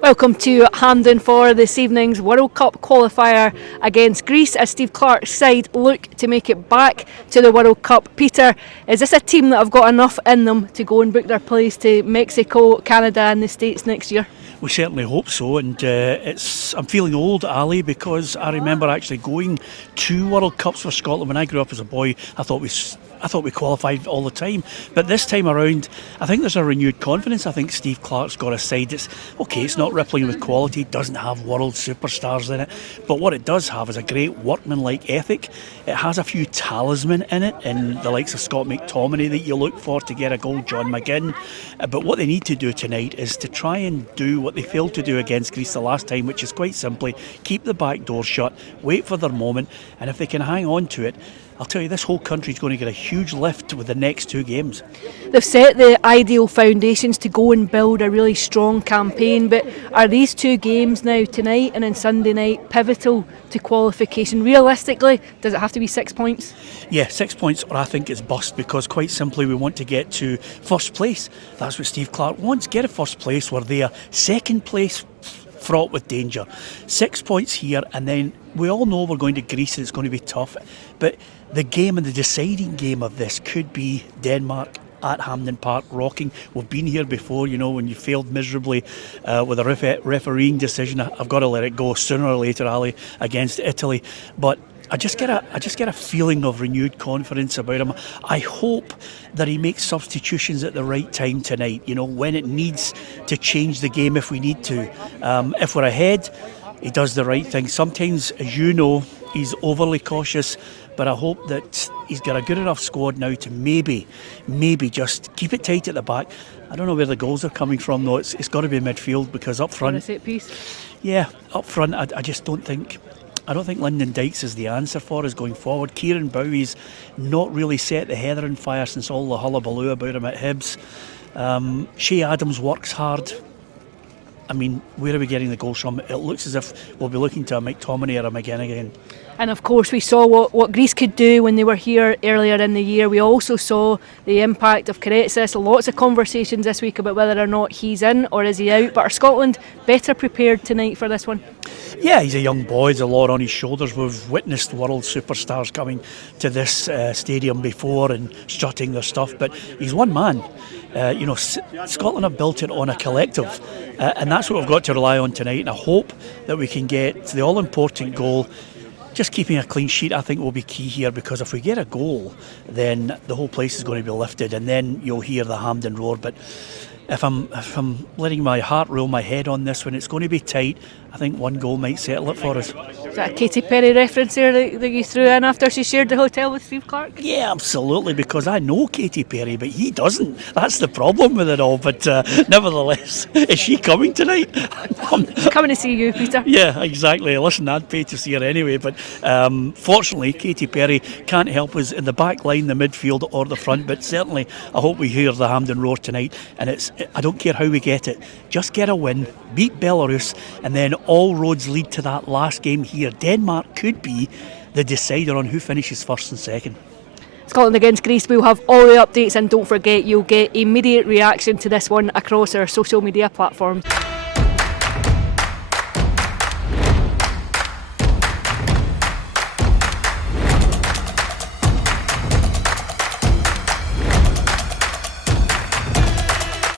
Welcome to Hampden for this evening's World Cup qualifier against Greece as Steve Clarke's side look to make it back to the World Cup. Peter, is this a team that have got enough in them to go and book their place to Mexico, Canada and the States next year? We certainly hope so, and I'm feeling old, Ali, because I remember actually going to World Cups for Scotland when I grew up as a boy. I thought we qualified all the time, but this time around I think there's a renewed confidence. I think Steve Clarke's got a side that's okay, it's not rippling with quality, doesn't have world superstars in it, but what it does have is a great workmanlike ethic. It has a few talisman in it, in the likes of Scott McTominay that you look for to get a goal, John McGinn. But what they need to do tonight is to try and do what they failed to do against Greece the last time, which is quite simply keep the back door shut, wait for their moment, and if they can hang on to it, I'll tell you, this whole country's going to get a huge lift with the next two games. They've set the ideal foundations to go and build a really strong campaign, but are these two games now, tonight and then Sunday night, pivotal to qualification? Realistically, does it have to be 6 points? Yeah, 6 points, or I think it's bust, because quite simply we want to get to first place. That's what Steve Clarke wants. Get a first place. We're there. Second place, fraught with danger. 6 points here, and then we all know we're going to Greece and it's going to be tough, but the game and the deciding game of this could be Denmark at Hampden Park rocking. We've been here before, you know, when you failed miserably with a refereeing decision. I've got to let it go sooner or later, Ali, against Italy, but I just get a feeling of renewed confidence about him. I hope that he makes substitutions at the right time tonight, you know, when it needs to change the game if we need to. If we're ahead, he does the right thing. Sometimes, as you know, he's overly cautious, but I hope that he's got a good enough squad now to maybe just keep it tight at the back. I don't know where the goals are coming from though. It's got to be midfield, because up front, set piece. Yeah, up front, I just don't think Lyndon Dykes is the answer for us going forward. Kieran Bowie's not really set the heather on fire since all the hullabaloo about him at Hibs. Shea Adams works hard. I mean, where are we getting the goals from? It looks as if we'll be looking to a McTominay or a McGinn again. And of course we saw what Greece could do when they were here earlier in the year. We also saw the impact of Karetsis. Lots of conversations this week about whether or not he's in or is he out. But are Scotland better prepared tonight for this one? Yeah, he's a young boy, there's a lot on his shoulders. We've witnessed world superstars coming to this stadium before and strutting their stuff, but he's one man. Scotland have built it on a collective, and that's what we've got to rely on tonight, and I hope that we can get the all-important goal. Just keeping a clean sheet, I think, will be key here, because if we get a goal, then the whole place is going to be lifted, and then you'll hear the Hampden roar. But if I'm letting my heart rule my head on this one, it's going to be tight. I think one goal might settle it for us. Is that a Katy Perry reference there that you threw in after she shared the hotel with Steve Clarke? Yeah, absolutely, because I know Katy Perry, but he doesn't. That's the problem with it all. But nevertheless, is she coming tonight? She's coming to see you, Peter. Yeah, exactly. Listen, I'd pay to see her anyway, but fortunately, Katy Perry can't help us in the back line, the midfield or the front, but certainly I hope we hear the Hampden roar tonight, and I don't care how we get it, just get a win, beat Belarus, and then all roads lead to that last game here. Denmark could be the decider on who finishes first and second. Scotland against Greece, we'll have all the updates, and don't forget you'll get immediate reaction to this one across our social media platforms.